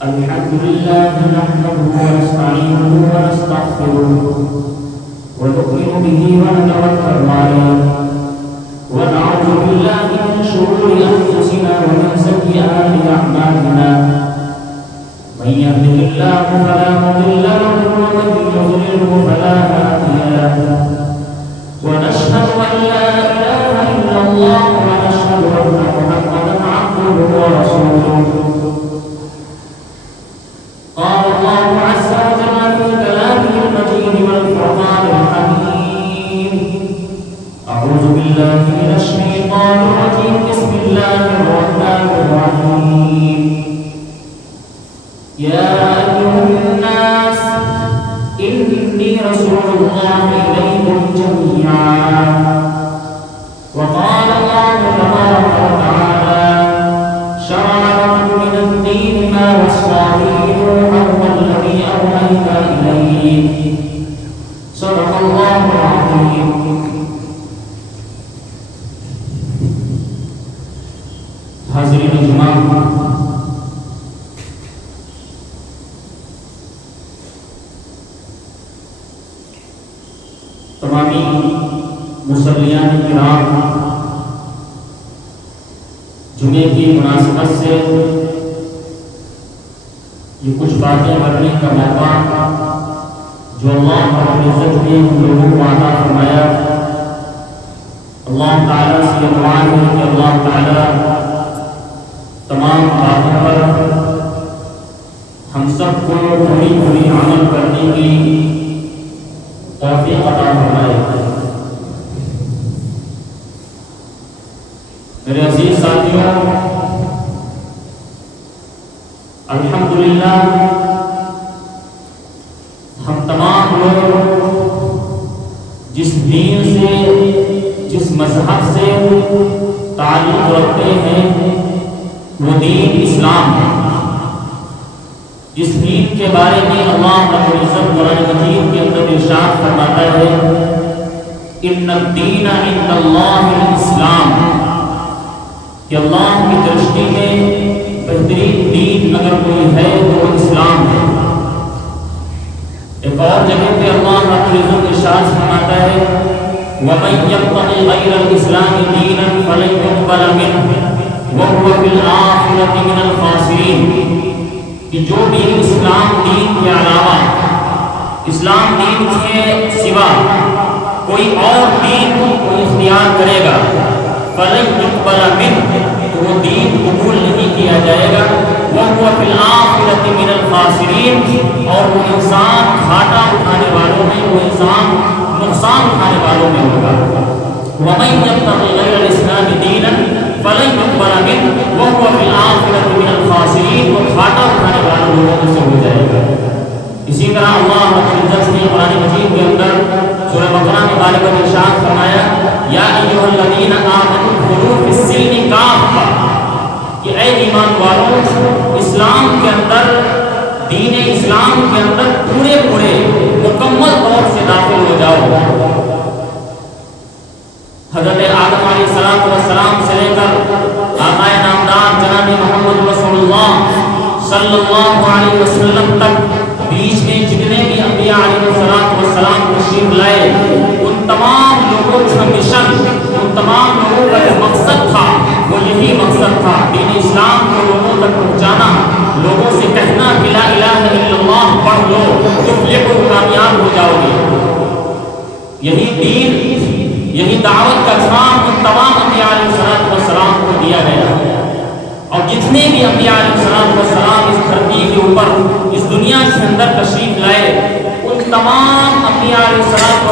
الحمد لله نحمده ونستعينه ونستغفره ونؤمن به ونتوكل عليه ونعوذ بالله من شرور أنفسنا ومن سيئات أعمالنا من يهده الله فلا مضل له ومن يضلله فلا هادي له ونشهد أن لا إله إلا الله ونشهد أن محمدا عبده ورسوله. قال الله عز وجل في كلامه المجيد والفرقان الحميد: أعوذ بالله من الشيطان الرجيم. بسم الله الرحمن الرحيم. يا أيها الناس إني رسول الله إليكم جميعا. وقال الله تبارك وتعالى: شرع لكم من الدين ما وصى به نوحا والذي أوحينا إليك. صدق الله العظيم. حاضرین جمعہ، تمامی مصلیان کرام، جمعے کی مناسبت سے یہ کچھ باتیں کرنے کا موقع جو اللہ رب العزت نے ہم لوگوں کو عطا فرمایا، اللہ تعالیٰ سے دعا ہے کہ اللہ تعالیٰ تمام باتوں پر ہم سب کو تھوڑی تھوڑی عمل کرنے کی توفیق عطا فرمائے۔ میرے عزیز ساتھیوں، الحمدللہ ہم تمام لوگ جس دین سے، جس مذہب سے تعلق رکھتے ہیں وہ دین اسلام ہے، جس دین کے بارے میں اللہ رب العزت قرآن مجید کے اندر ارشاد فرماتا ہے: ان الدین عند اللہ الاسلام، کہ اللہ کی درشٹی میں بہترین دین اگر کوئی ہے تو وہ اسلام ہے۔ ایک اور جگہ پہ اللہ رب العزت ارشاد فرماتا ہے: وَمَن يَبْتَغِ غَيْرَ الْإِسْلَامِ دِينًا فَلَن يُقْبَلَ مِنْهُ وَهُوَ فِي الْآخِرَةِ مِنَ الْخَاسِرِينَ، کہ جو بھی اسلام دین کے علاوہ، اسلام دین کے سوا کوئی اور دین کو اختیار کرے گا، فَلَن يُقْبَلَ مِنْهُ، تو وہ دین قبول نہیں کیا جائے گا، وَهُوَ فِي الْآخِرَةِ مِنَ الْخَاسِرِينَ، اور وہ انسان گھاٹا اٹھانے والوں میں، وہ انسان نقصان اٹھانے والوں میں ہوگا۔ وَمَن يَبْتَغِ غَيْرَ الْإِسْلَامِ دِينًا فَلَن يُقْبَلَ مِنْهُ وَهُوَ فِي الْآخِرَةِ مِنَ الْخَاسِرِينَ، وہ گھاٹا اٹھانے والوں لوگوں سے ہو جائے گا۔ اسی طرح اللہ رب العزت نے قرآن مجید کے اندر سورہ بقرہ میں غالباً ارشاد فرمایا: یا ایھا الذین آمنوا ادخلوا فی السلم کافۃ، کہ اے ایمان والوں اسلام کے اندر، دین اسلام کے اندر پورے مکمل طور سے داخل ہو جاؤ۔ حضرت آدم علیہ السلام سے لے کر آقا نامدار جناب محمد رسول اللہ صلی اللہ علیہ وسلم تک بیچ میں جتنے بھی انبیاء علیہ السلام تشریف لائے، ان تمام لوگوں کا مشن، ان تمام لوگوں کا جو مقصد تھا وہ یہی مقصد تھا: دین اسلام کو لوگوں تک پہنچانا، لوگوں سے کہنا کہ لا الہ الا اللہ پڑھ لو تفلحوا، کامیاب ہو جاؤ گے۔ یہی دین، یہی دعوت کا کام ان تمام انبیاء علیہ السلام کو دیا گیا، اور جتنے بھی انبیاء علیہ السلام اس دھرتی کے اوپر، اس دنیا کے اندر تشریف لائے، ان تمام انبیاء علیہ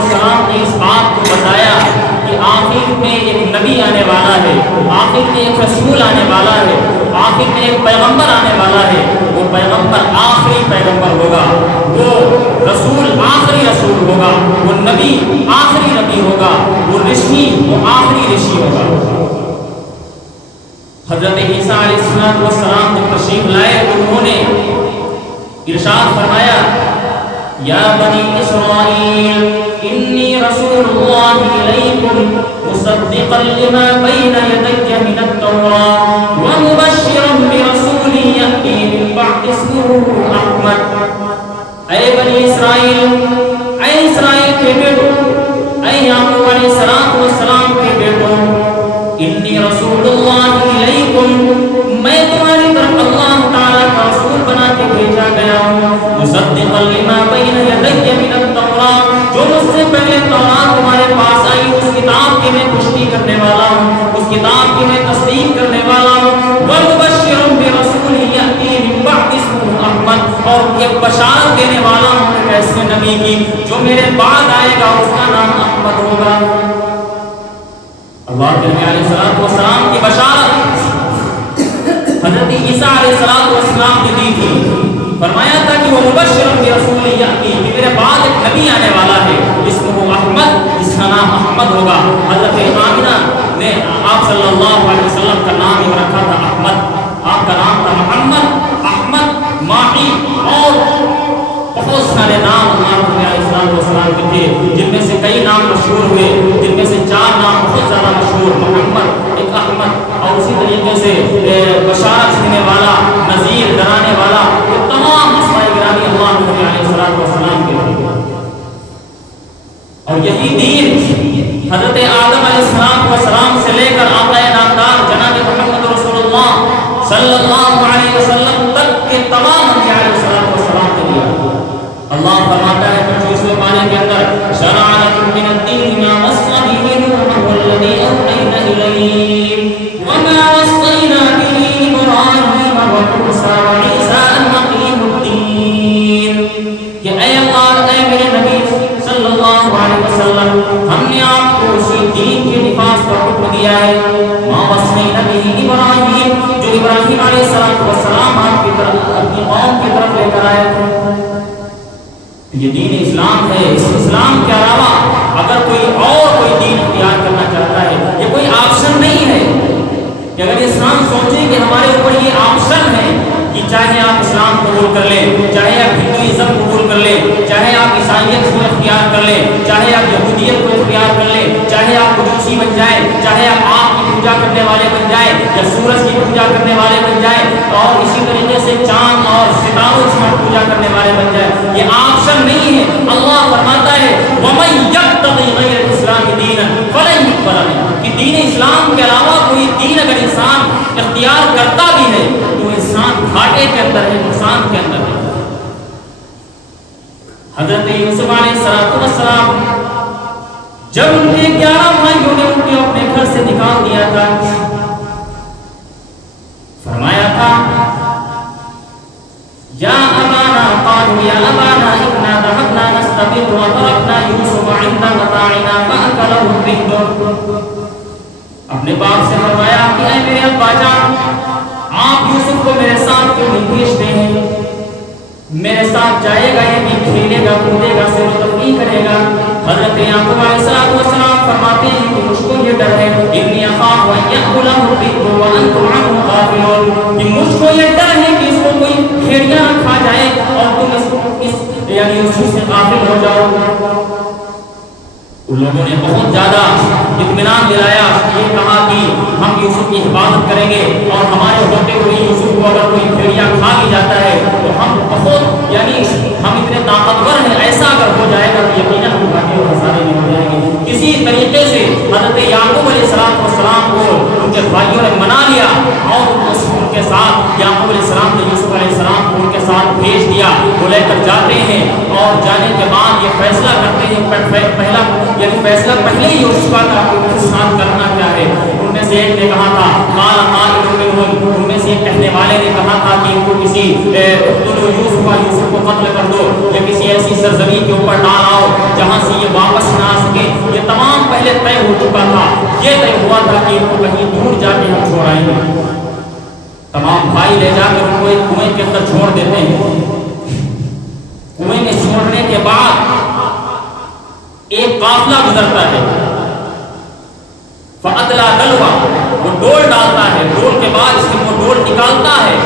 السلام نے اس بات کو بتایا کہ آخر میں ایک نبی آنے والا ہے، آخر میں ایک رسول آنے والا ہے، آخر میں ایک پیغمبر آنے والا ہے۔ وہ پیغمبر آخری پیغمبر ہوگا، وہ رسول آخری رسول ہوگا، وہ نبی آخری نبی ہوگا، وہ رشی وہ آخری رشی ہوگا۔ حضرت عیسیٰ علیہ السلام جب تشریف لائے تو انہوں نے ارشاد فرمایا: یا بنی اسرائیل انی رسول اللہ الیکم مصدقا لما بین یدی من التوراۃ ومبشرا برسول یأتی من بعد اسمه احمد، اے بنی اسرائیل، اے اسرائیل کے بیٹوں، اے یعقوب علیہ السلام کے بیٹوں، انی رسول اللہ علیکم، میں تمہاری طرف اللہ تعالیٰ کا رسول بنا کے بھیجا گیا ہوں، مصدقا لما بین یدی من التوراۃ، جو مجھ سے پہلے تورات تمہارے پاس آئی اس کتاب کی میں پشتی کرنے والا ہوں، اس کتاب کی میں تصدیق کرنے والا ہوں، ومبشرا برسول یأتی من بعد اسمہ احمد، اور ایک بشارت دینے والا ہوں ایک ایسے نبی کی جو میرے بعد آئے گا، اس کا نام احمد ہوگا۔ اللہ کے نبی علیہ السلام کی بشارت حضرت عیسیٰ علیہ السلام نے دی تھی، فرمایا تھا کہ وہ مبشر برسول یأتی، کہ میرے بعد ایک نبی آنے والا ہے اسمہ احمد، جس کا نام احمد ہوگا۔ حضرت آمنہ نے آپ صلی اللہ علیہ وسلم کا نام ہی رکھا تھا احمد، آپ کا نام تھا محمد، احمد، ماہی، اور بہت سارے نام آپ علیہ السلام کے تھے، جن میں سے کئی نام مشہور ہوئے، جن میں سے 4 نام بہت زیادہ مشہور، محمد، ایک احمد، اور اسی طریقے سے بشارت دینے والا، نذیر، ڈرانے والا، یہ تمام اسماء گرامی اللہ علیہ السلام کے تھے۔ اور یہی دین حضرت آدم علیہ السلام سے لے کر آقا نامدار جناب محمد رسول اللہ صلی اللہ علیہ وسلم تک کے تمام انبیاء علیہ السلام نے دیا۔ اللہ فرماتا ہے پچھلے پانے کے اندر شرع لکم من الدین ما وصى به نوحا والذی اوحینا الیک وما وصینا به ابراہیم وموسیٰ وعیسیٰ ان اقیموا الدین، کہ اے اللہ، اے میرے نبی صلی اللہ علیہ وسلم، ہم نے آپ کو اسی دین کے نفاذ کا حکم دیا ہے، ما وصینا به ابراہیم، جو ابراہیم علیہ السلام آپ کی طرف اپنی قوم کی طرف لے کر آئے تھے۔ یہ دین اسلام ہے، اس اسلام کے علاوہ اگر کوئی اور کوئی دین اختیار کرنا چاہتا ہے، یہ کوئی آپشن نہیں ہے کہ اگر انسان سوچے کہ ہمارے اوپر یہ آپشن ہے کہ چاہے آپ اسلام قبول کر لیں، چاہے آپ ہندوازم قبول کر لیں، چاہے آپ عیسائیت کو اختیار کر لیں، چاہے آپ یہودیت کو اختیار کر لیں، چاہے آپ مجوسی بن جائیں، چاہے آپ آگ کی پوجا کرنے والے بن جائیں یا سورج کی پوجا کرنے والے بن جائیں، اور اسی طریقے سے چاند اور ستاروں کی پوجا کرنے والے بن جائیں، یہ آپشن نہیں ہے۔ اللہ فرماتا ہے وَمَن يَبْتَغِ غَيْرَ الْإِسْلَامِ دِينًا فَلَن يُقْبَلَ مِنْهُ، کہ دین اسلام کے علاوہ کوئی دین اگر انسان اختیار کرتا بھی ہے تو انسان گھاٹے کے اندر ہے، نقصان کے اندر ہے۔ حضرت یوسف علیہ السلام جب ان کے 11 بھائیوں نے ان کے اپنے گھر سے نکال دیا تھا، فرمایا تھا یا ابانا، قالوا یا ابانا انا ذهبنا نستبق وتركنا يوسف عند متاعنا فاكله الذئب، اپنے باپ سے فرمایا کہ اے میرے ابا جان، آپ یوسف کو میرے ساتھ کیوں نہیں بھیجتے ہیں؟ میرے ساتھ جائے گا، یہ بھی کھیلے گا، کودے گا، سیر و تفریح کرے گا۔ حضرت یعقوب علیہ السلام فرماتے ہیں کہ مجھ کو یہ ڈر ہے، انی اخاف ان یأکلہ الذئب وانتم عنہ غافلون، کہ مجھ کو یہ ڈر ہے کہ اس کو کوئی بھیڑیا کھا جائے اور تم اس یعنی اس سے غافل ہو جاؤ۔ ان لوگوں نے بہت زیادہ اطمینان دلایا، یہ کہا کہ ہم یوسف کی حفاظت کریں گے اور ہمارے ہوتے ہوئے یوسف کو اگر کوئی بھیڑیا کھا بھی جاتا ہے تو ہم بہت یعنی ہم اتنے طاقتور ہیں، ایسا اگر ہو جائے گا تو یقیناً ہم گھاٹے اور خسارے میں ہو جائیں گے۔ کسی طریقے سے حضرت یعقوب علیہ السلام کو ان کے بھائیوں نے منا لیا اور ان کے ساتھ یعقوب علیہ السلام نے یوسف علیہ السلام کو ان کے ساتھ بھیج دیا۔ وہ لے کر جاتے ہیں اور جانے کے بعد یہ فیصلہ کرتے ہیں، پہلا یعنی فیصلہ پہلے ہی یوسف کا تھا کہ ان کے ساتھ کرنا کیا ہے۔ ان میں سے ایک نے کہا تھا قال قائل منهم، ان میں سے ایک کہنے والے نے کہا تھا کہ ان کو کسی یوسف کو قتل کر دو یا کسی ایسی سرزمین کے اوپر ڈال آؤ جہاں سے یہ واپس نہ آ سکے۔ یہ تمام پہلے طے ہو چکا تھا، یہ طے ہوا تھا کہ ان کو کہیں دور جا کے ہم چھوڑائیں گے۔ تمام بھائی لے جا کر ان کو ایک کنویں کے اندر چھوڑ دیتے ہیں۔ کنویں میں چھوڑنے کے بعد ایک قافلہ گزرتا ہے، فَأَدْلَى دَلْوَا، وہ ڈول ڈالتا ہے، ڈول کے بعد اس میں وہ ڈول نکالتا ہے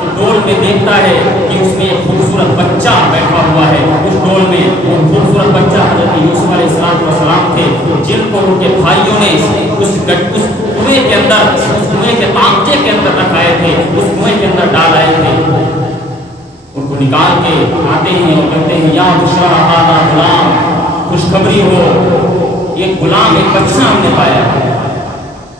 تو ڈول میں دیکھتا ہے کہ اس میں ایک خوبصورت بچہ بیٹھا ہوا ہے۔ اس ڈول میں وہ خوبصورت بچہ حضرت یوسف علیہ السلام تھے، جن کو ان کے بھائیوں نے اس کنویں کے اندر، اس کنویں کے تانچے کے اندر رکھائے تھے، اس کنویں کے اندر ڈال آئے تھے۔ نکال کے آتے ہیں اور کہتے ہیں یا بشرا ھذا غلام، خوشخبری ہو، یہ غلام ایک بچہ ہم نے پایا ہے،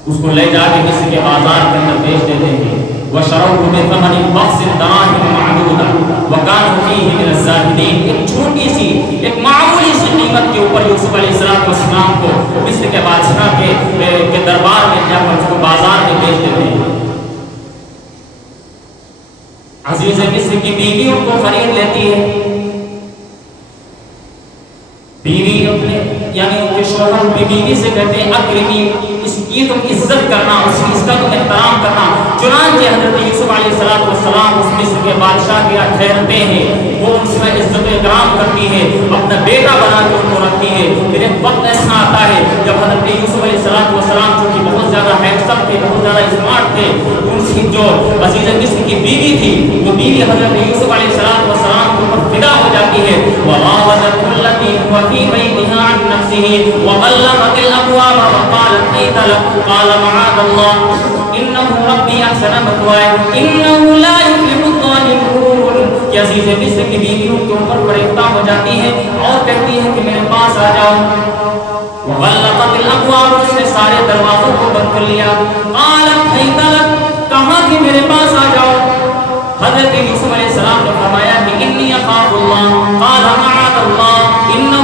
اس کو لے جا کے کسی کے بازار کے اندر بیچ دیتے ہیں۔ وَشَرَوْهُ بِثَمَنٍ بَخْسٍ دَرَاهِمَ مَعْدُودَةٍ وَكَانُوا فِيهِ مِنَ الزَّاهِدِينَ۔ ایک چھوٹی سی، ایک معمولی سی قیمت کے اوپر یوسف علیہ السلام کو مصر کے بادشاہ کے دربار میں جا کر اس کو بازار میں بیچ دیتے ہیں۔ عزیز مصر کی بیوی ان کو خرید لیتی ہے، بیوی اپنے یعنی ان کے شوہر کی بیوی سے کہتے ہیں اکرمی، اس کی تم عزت کرنا، اس کا تم احترام کرنا۔ چنانچہ حضرت یوسف علیہ السلام اس مصر کے بادشاہ کے یہاں ٹھہرتے ہیں، وہ ان سے عزت و اکرام کرتی ہے، اپنا بیٹا بنا کے ان کو رکھتی ہے۔ پھر ایک وقت ایسا آتا ہے جب حضرت یوسف علیہ السلام چونکہ بہت زیادہ ہینڈسم تھے، بہت زیادہ اسمارٹ تھے، ان کی جو عزیز مصر کی بیوی تھی وہ بیوی حضرت یوسف علیہ السلام کے اوپر فدا ہو جاتی ہے۔ وَراوَدَتْهُ الَّتِي هُوَ فِي بَيْتِهَا عَن نَفْسِهِ وَغَلَّقَتِ الْأَبْوَابَ وَقَالَتْ هَيْتَ لَكَ قَالَ مَعَاذَ اللَّهِ إِنَّهُ رَبِّي أَحْسَنَ مَثْوَايَ إِنَّهُ لَا يُفْلِحُ الظَّالِمُونَ۔ کہ عزیز مصر کی بیوی ان کے اوپر فریفتہ ہو جاتی ہے اور کہتی ہے کہ میرے پاس آ جاؤ۔ وَغَلَّقَتِ الْأَبْوَابَ، اس نے سارے دروازوں کو بند کر لیا۔ قَالَتْ هَيْتَ لَكَ، کہا کہ میرے پاس آ جاؤ۔ حضرت یوسف علیہ السلام نے فرمایا کہ انی اخاف اللہ، قال معاذ اللہ انہ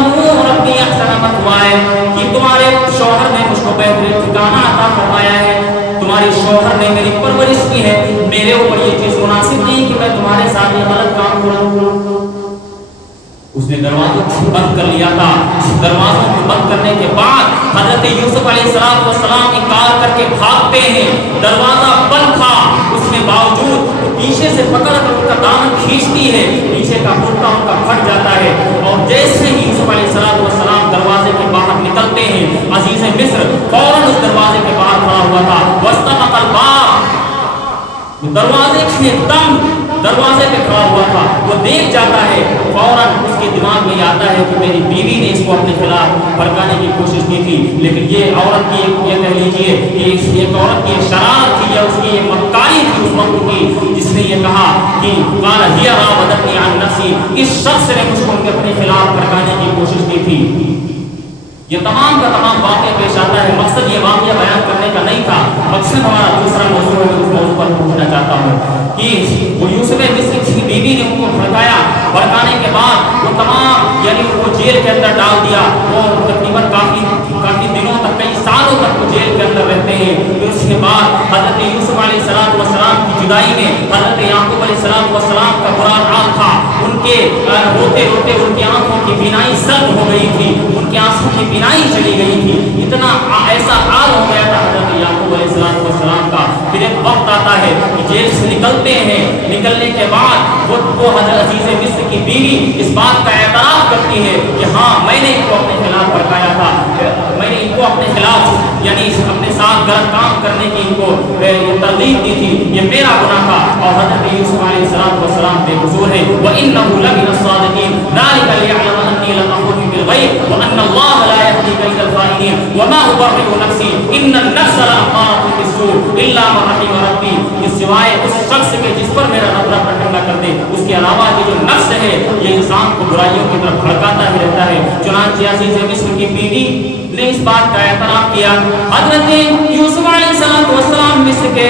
ربی احسن مثوائے، کہ تمہارے شوہر نے مجھ کو بہترین ٹھکانہ عطا فرمایا ہے، تمہارے شوہر نے میری پرورش کی ہے، میرے اوپر یہ چیز مناسب نہیں کہ میں تمہارے ساتھ یہ غلط کام کروں۔ اس نے دروازوں کو بند کر لیا تھا۔ دروازوں کو بند کرنے کے بعد حضرت یوسف علیہ السلام انکار کر کے بھاگتے ہیں، دروازہ بند تھا، اس میں باوجود پیچھے سے پکڑ کر ان کا دامن کھینچتی ہے، پیچھے کا کرتا ان کا پھٹ جاتا ہے، اور جیسے ہی یوسف علیہ السلام دروازے کے باہر نکلتے ہیں، عزیز مصر فوراً اس دروازے کے باہر کھڑا ہوا تھا۔ واستبق الباب، دروازے کے ایک دم دروازے پہ کھڑا ہوا تھا، وہ دیکھ جاتا ہے، فوراً اس کے دماغ میں آتا ہے کہ میری بیوی نے اس کو اپنے خلاف بھڑکانے کی کوشش کی تھی، لیکن یہ عورت کی یہ کہہ لیجیے کہ ایک عورت کی شرارت تھی یا اس کی یہ مکاری تھی اس وقت کی، جس نے یہ کہا کہ قال هي راودتني عن نفسي، اس شخص نے مجھ کو اپنے خلاف بھڑکانے کی کوشش کی تھی۔ یہ تمام کا تمام واقعہ پیش آتا ہے، مقصد یہ واقعہ بیان کرنے کا نہیں تھا، مقصد ہمارا دوسرا موضوع ہے، اس موضوع پر پوچھنا چاہتا ہوں کہ وہ یوسف مصر کی بیوی نے ان کو بھڑکایا، بھڑکانے کے بعد وہ تمام یعنی وہ جیل کے اندر ڈال دیا، وہ تقریباً کافی دنوں تک، کئی سالوں تک وہ جیل کے اندر رہتے ہیں۔ پھر اس کے بعد حضرت یوسف علیہ السلام کی جدائی میں حضرت یعقوب علیہ السلام کا برا حال تھا، ان کے روتے روتے ان کی آنکھوں کی بینائی سرد ہو گئی تھی، ان کی آنکھوں کی بینائی چلی گئی تھی، اتنا ایسا حال ہو گیا تھا حضرت یعقوب علیہ السلام کا۔ پھر ایک وقت آتا ہے کہ جیل سے نکلتے ہیں، نکلنے کے بعد وہ حضرت عزیز مصر کی بیوی اس بات کا اعتراف کرتی ہے کہ ہاں میں نے ان کو اپنے خلاف بھڑکایا تھا، میں نے ان کو اپنے خلاف یعنی اپنے ساتھ غلط کام کرنے کی ان کو ترغیب دی تھی، یہ میرا گناہ تھا، اور حضرت یوسف علیہ السلام بے قصور ہے۔ وَإِنَّهُ لَمِنَ الصَّادِقِينَ ذَلِكَ لِيَعْلَمَ أَنِّي لَمْ أَخُنْهُ بِالْغَيْبِ وَأَنَّ اللَّهَ لَا يَهْدِي كَيْدَ الْخَائِنِينَ وَمَا أُبَرِّئُ نَفْسِي إِنَّ النَّفْسَ لَأَمَّارَةٌ بِالسُّوءِ إِلَّا مَن رَحِمَ رَبِّي، یہ سوائے اس شخص کے جس پر میرا رب رحم نہ کر دے، اس کے علاوہ یہ جو نفس ہے یہ انسان کو برائیوں کی طرف بھڑکاتا ہی رہتا ہے۔ چنانچہ عزیز مصر کی بیوی نے اس بات کا اعتراف کیا۔ حضرت یوسف علیہ السلام مصر کے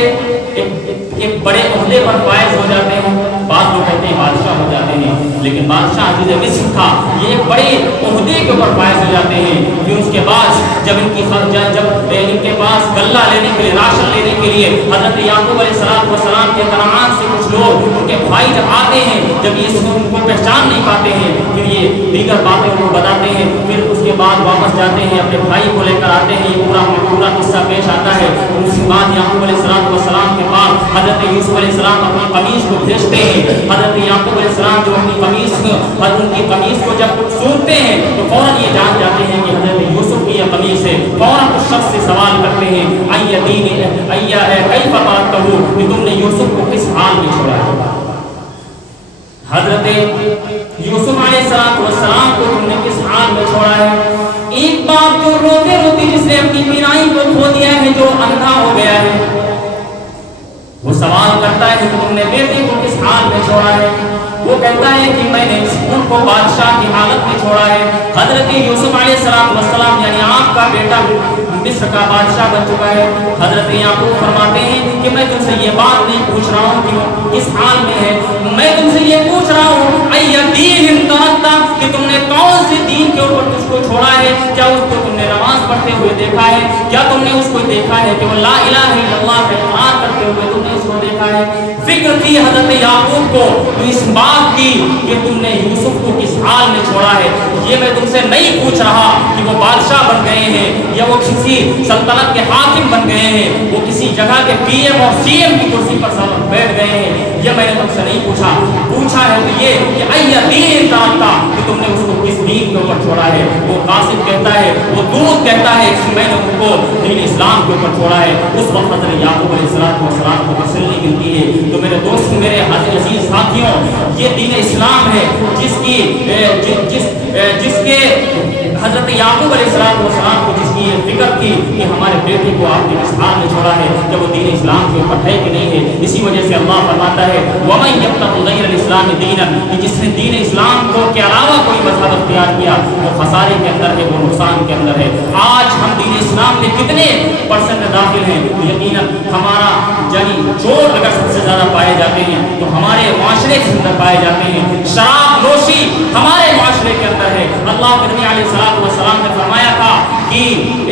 ایک بڑے عہدے پر فائز ہو جاتے ہیں، بعض لوگ کہتے ہیں بادشاہ ہو جاتے ہیں، لیکن بادشاہ عزیز مصر تھا، یہ ایک بڑے عہدے کے اوپر فائز ہو جاتے ہیں۔ پھر اس کے بعد جب ان کے پاس غلہ لینے کے لیے، راشن لینے کے لیے حضرت یعقوب علیہ السلام کے کنعان سے کچھ لوگ ان کے بھائی جب آتے ہیں، جب یہ ان کو پہچان نہیں پاتے ہیں، پھر یہ دیگر باتیں ان کو بتاتے ہیں، پھر اس کے بعد واپس جاتے ہیں، اپنے بھائی کو لے کر آتے ہیں، یہ پورا قصہ پیش آتا ہے۔ اس کے بعد یعقوب علیہ السلام کے پاس حضرت یوسف علیہ السلام اپنی قمیص کو بھیجتے ہیں۔ حضرت یعقوب علیہ السلام جو اپنی قمیص کو جب سنتے ہیں تو فوراً یہ جان جاتے ہیں کہ حضرت یوسف کی یہ قمیص ہے، فوراً اس شخص سے سوال کرتے ہیں کیف قتلتہ، کہ تم نے یوسف کو کس حال میں چھوڑا ہے؟ حضرت یوسف علیہ السلام کو تم نے کس حال میں چھوڑا ہے؟ ایک باپ جو روتے روتے جس نے اپنی بینائی کو کھو دیا ہے، جو اندھا ہو گیا ہے، وہ سوال کرتا ہے کہ تم نے بیٹے کو کس حال میں چھوڑا ہے؟ وہ کہتا ہے کہ میں نے ان کو بادشاہ کی حالت میں چھوڑا ہے. حضرت یوسف علیہ السلام یعنی آپ کا بیٹا مصر کا بادشاہ بن چکا ہے. حضرت یعقوب فرماتے ہیں کہ میں تم سے یہ بات نہیں پوچھ رہا ہوں کہ کس حال میں ہے, میں تم سے یہ پوچھ رہا ہوں ای دین ترکتا, کہ تم نے کون سے دین کے اوپر تجھ کو چھوڑا ہے. کیا اس کو تم نے نماز پڑھتے ہوئے دیکھا ہے؟ کیا تم نے اس کو دیکھا ہے کہ وہ لا الہ الا اللہ کا اقرار کرتے ہوئے تم نے اس کو دیکھا ہے؟ فکر تھی حضرت یعقوب کو تو اس بات کی کہ تم نے یوسف کو کس حال میں چھوڑا ہے. یہ میں تم سے نہیں پوچھ رہا کہ وہ بادشاہ بن گئے ہیں یا وہ کسی سلطنت کے حاکم بن گئے ہیں, وہ کسی جگہ کے پی ایم اور سی ایم کی کرسی پر بیٹھ گئے ہیں. یہ میں نے تم سے نہیں پوچھا. پوچھا ہے تو یہ کہ ای دین ترکتا, کہ تم نے اس کو کس دین کے اوپر چھوڑا ہے. وہ قاسم کہتا ہے, وہ دودھ کہتا ہے کہ میں نے ان کو دین اسلام کے اوپر چھوڑا ہے. اس وقت حضرت یعقوب علیہ السلام کو تسلی ملتی ہے. تو میرے دوست, میرے عزیز ساتھیوں, یہ دین اسلام ہے جس کے حضرت یعقوب علیہ السلام کو جس کی یہ فکر تھی کہ ہمارے بیٹے کو آپ کے اسلام میں چھوڑا ہے, جب وہ دین اسلام کے اوپر ہے کہ نہیں ہے. اسی وجہ سے اللہ فرماتا ہے وَمَن يَبْتَغِ غَيْرَ الْإِسْلَامِ دِينًا, کہ جس نے دین اسلام کو کے علاوہ کوئی مذہب اختیار کیا وہ خسارے کے اندر ہے, وہ نقصان کے اندر ہے. آج ہم دین اسلام میں کتنے پرسنٹ داخل ہیں؟ یقیناً ہمارا یعنی چور اگر سب سے زیادہ پائے جاتے ہیں تو ہمارے معاشرے کے اندر پائے جاتے ہیں. شراب نوشی ہمارے معاشرے کے اندر ہے. اللہ کے نبی علیہ السلام نے فرمایا تھا کہ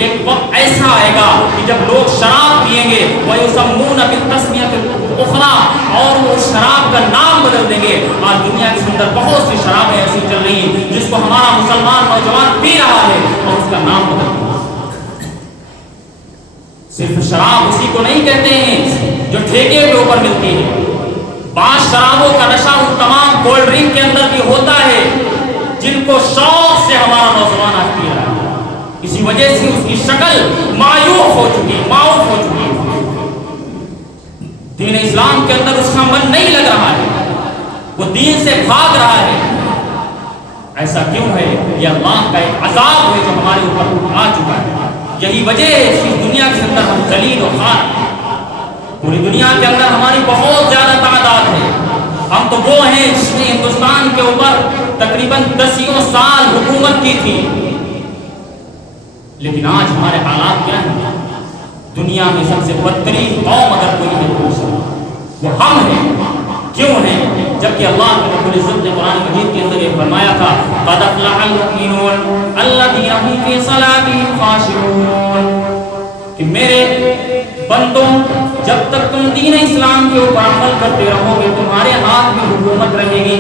ایک وقت ایسا آئے گا کہ جب لوگ شراب پیئیں گے وَيُسَمُّونَ بِالتَّسْمِيَةِ الْأُخْرَى, اور وہ اس شراب کا نام بدل دیں گے. آج دنیا کے اندر بہت سی شرابیں ایسی چل رہی ہیں جس کو ہمارا مسلمان نوجوان پی رہا ہے اور اس کا نام بدل دیں گے. صرف شراب اسی کو نہیں کہتے ہیں جو ٹھیکے کے اوپر ملتی ہے. بعض شرابوں کا نشہ ان تمام کولڈ ڈرنک کے اندر بھی ہوتا ہے جن کو شوق سے ہمارا نوجوان آج پی رہا ہے. اسی وجہ سے اس کی شکل معیوب ہو چکی ہے. دین اسلام کے اندر اس کا من نہیں لگ رہا ہے, وہ دین سے بھاگ رہا ہے. ایسا کیوں ہے؟ یہ اللہ کا ایک عذاب ہے جو ہمارے اوپر آ چکا ہے. یہی وجہ ہے اس دنیا کے اندر ہم ذلیل و خوار ہیں. پوری دنیا کے اندر ہماری بہت زیادہ تعداد ہے. ہم تو وہ ہیں جس نے ہندوستان کے اوپر تقریباً 10 سال حکومت کی تھی, لیکن آج ہمارے حالات کیا ہیں؟ دنیا میں سب سے بدترین قوم اگر کوئی ہے وہ ہم ہیں. کیوں ہیں؟ جبکہ اللہ رب العزت نے قرآن مجید کے اندر یہ فرمایا تھا قَدْ أَفْلَحَ الْمُؤْمِنُونَ الَّذِينَ هُمْ فِي صَلَاتِهِمْ خَاشِعُونَ, کہ میرے بندوں جب تک تم دین اسلام کے اوپر عمل کرتے رہو گے تمہارے ہاتھ میں حکومت رہے گی,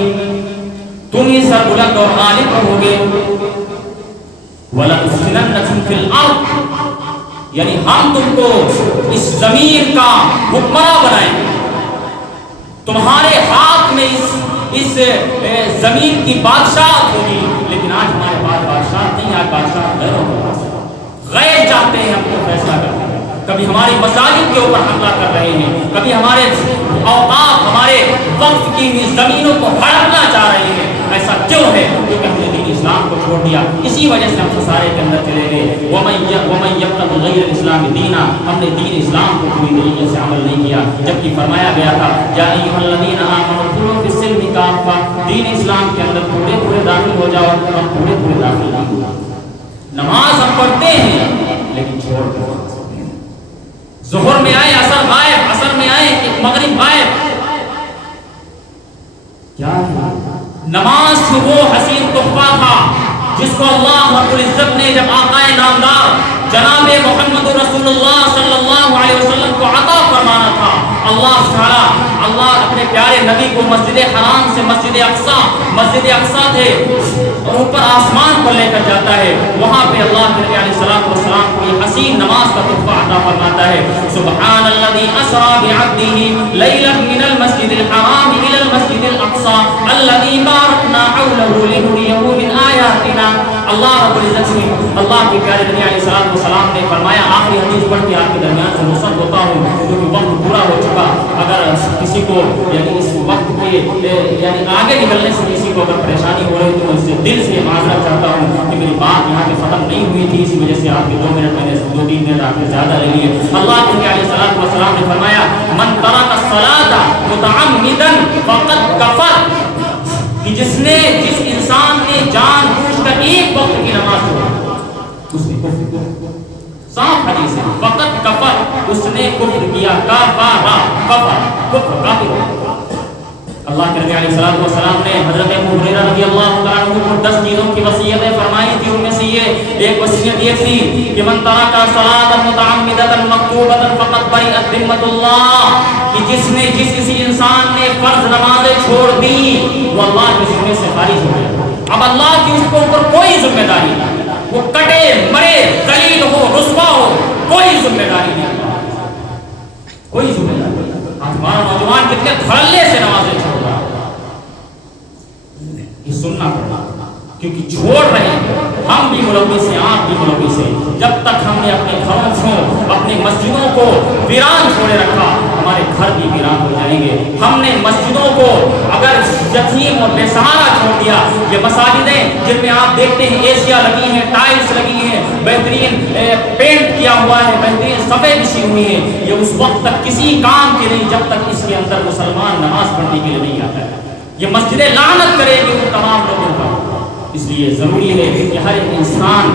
تم ہی سربلند اور غالب رہو گے. وَلَتُسْكِنَنَّكُمْ فِي الْأَرْضِ, یعنی ہم تم کو اس زمین کا حکمراں بنائیں گے. تمہارے ہاتھ میں اس زمین کی بادشاہت ہوگی. لیکن آج ہمارے پاس بادشاہ نہیں, آج بادشاہ غیروں کے پاس ہے. غیر چاہتے ہیں ہم کو فیصلہ کرنا. کبھی ہماری مساجد کے اوپر حملہ کر رہے ہیں, کبھی ہمارے اوقاف ہمارے وقف کی ہوئی زمینوں کو ہڑپنا چاہ رہے ہیں. ایسا کیوں ہے؟ کیونکہ ہم نے دین اسلام کو چھوڑ دیا. اسی وجہ سے ہم خسارے کے اندر چلے گئے. وَمَن يَبْتَغِ غَيْرَ الْإِسْلَامِ دِينًا, ہم نے دین اسلام کو پوری طریقے سے عمل نہیں کیا. جبکہ فرمایا گیا تھا يَا أَيُّهَا الَّذِينَ آمَنُوا ادْخُلُوا فِي السِّلْمِ كَافَّةً, دین اسلام کے اندر پورے داخل ہو جاؤ. ہم پورے داخل نہیں ہوا. نماز ہم پڑھتے ہیں لیکن چھوڑ کر, ظہر میں آئے اثر غائب, اثر میں آئے مغرب غائب. کیا ہے نماز؟ وہ حسین تحفہ تھا جس کو اللہ رب العزت نے جب آقا نامدار جناب محمد رسول اللہ صلی اللہ علیہ وسلم کو عطا فرمانا تھا. اللہ اپنے پیارے نبی کو مسجد حرام سے مسجد اقصی تھے اور اوپر آسمان پر لے کر جاتا ہے. وہاں پہ اللہ کے نبی علیہ السلام کو یہ حسین نماز کا تحفہ عطا فرماتا ہے. سبحان الذی اسری بعبدہ لیلا من المسجد الحرام الى المسجد الاقصى الذی بارکنا حولہ لنریہ من آیاتنا. اللہ رب العزت نے اللہ کے پیارے نبی علیہ السلام نے فرمایا, آخری حدیث پڑھ کے آپ کے درمیان سے رخصت ہوتا ہوں کیونکہ وقت پورا ہو چکا. اگر کسی کو یعنی اس وقت کے یعنی آگے نکلنے سے کسی کو اگر پریشانی ہو رہی تو اس سے دل سے معذرت چاہتا ہوں کہ میری بات یہاں پہ ختم نہیں ہوئی تھی, اسی وجہ سے آپ کے 2 منٹ میں نے 2-3 منٹ آپ سے زیادہ لے لیے. اللہ کے نبی علیہ السلام نے فرمایا من ترک الصلاۃ متعمدا فقد کفر, جس انسان نے جان بوجھ کر ایک وقت کی نماز چھوڑی اس نے کفر کیا. صاف حدیث ہے فقط کفر، اس نے کفر کیا. کفر کافر. اللہ کے نبی علیہ الصلوۃ والسلام نے حضرت ابو ہریرہ رضی اللہ تعالیٰ عنہ کو 10 چیزوں کی وصیتیں فرمائی تھی. ان میں سے یہ ایک وصیت یہ تھی کہ من ترک صلاۃ متعمدۃ مکتوبۃ فقد برئت ذمۃ اللہ، کہ جس کسی انسان نے فرض نمازیں چھوڑ دی وہ اللہ کے ذمے سے خارج ہو گیا. اب اللہ کی اس کے اوپر کوئی ذمہ داری نہیں، وہ کٹے مرے ذلیل ہو رسوا ہو، کوئی ذمہ داری نہیں، کوئی ذمہ داری نہیں. ہمارا نوجوان کتنے دھڑلے سے نمازیں چھوڑ رہا ہے، یہ سننا پڑنا کیونکہ چھوڑ رہے ہیں. ہم بھی ملوث ہیں، آپ بھی ملوث ہیں. جب تک ہم نے اپنے گھروں کو، اپنی مسجدوں کو ویران چھوڑے رکھا، ہمارے گھر بھی ویران ہو جائیں گے. ہم نے مسجدوں کو اگر یتیم اور بے سہارا چھوڑ دیا، یہ مساجدیں جن میں آپ دیکھتے ہیں ایسیاں لگی ہیں، ٹائلس لگی ہیں، بہترین پینٹ کیا ہوا ہے، بہترین صفحے بچھی ہوئی ہیں، یہ اس وقت تک کسی کام کے نہیں جب تک اس کے اندر مسلمان نماز پڑھنے کے لیے نہیں آتا ہے. یہ مسجدیں لعنت کرے گی ان تمام لوگوں کا. اس لیے ضروری ہے کہ ہر انسان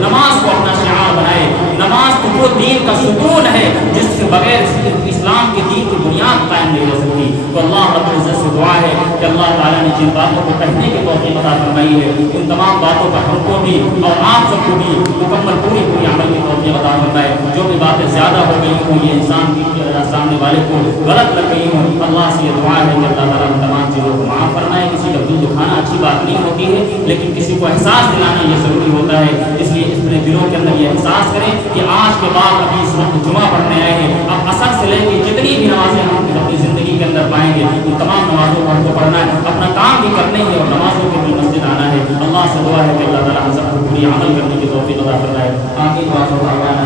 نماز کو اپنا شعار بنائے. نماز تو وہ دین کا ستون ہے جس کے بغیر اسلام کے دین کی بنیاد قائم نہیں ہو سکتی. تو اللہ رب العزت سے دعا ہے کہ اللہ تعالیٰ نے جن باتوں کو کہنے کی توفیق عطا فرمائی ہے ان تمام باتوں پر ہم کو بھی اور آپ سب کو بھی مکمل پوری عمل کی توفیق عطا فرمائے. جو بھی باتیں زیادہ ہو گئی ہوں، یہ انسان کی سامنے والے کو غلط لگ گئی ہوں، اللہ سے یہ دعا ہے کہ اللہ تعالیٰ ان تمام چیزوں کو معاف فرمائے. کسی کا دل دکھانا اچھی بات نہیں ہوتی ہے، لیکن کسی کو احساس دلانا یہ ضروری ہوتا ہے. اس لیے اپنے دلوں کے اندر یہ احساس کریں کہ آج کے بعد ابھی اس وقت جمعہ پڑھنے آئے ہیں، اب عصر سے لے کے جتنی بھی نمازیں ہم اپنی زندگی کے اندر پائیں گے ان تمام نمازوں کو ہم کو پڑھنا ہے، اپنا کام بھی کرنے ہے اور نمازوں کے بھی مسجد آنا ہے. اللہ سے دعا ہے کہ اللہ تعالیٰ ہم سب کو پوری عمل کرنے کی توفیق عطا فرمائے. آمین.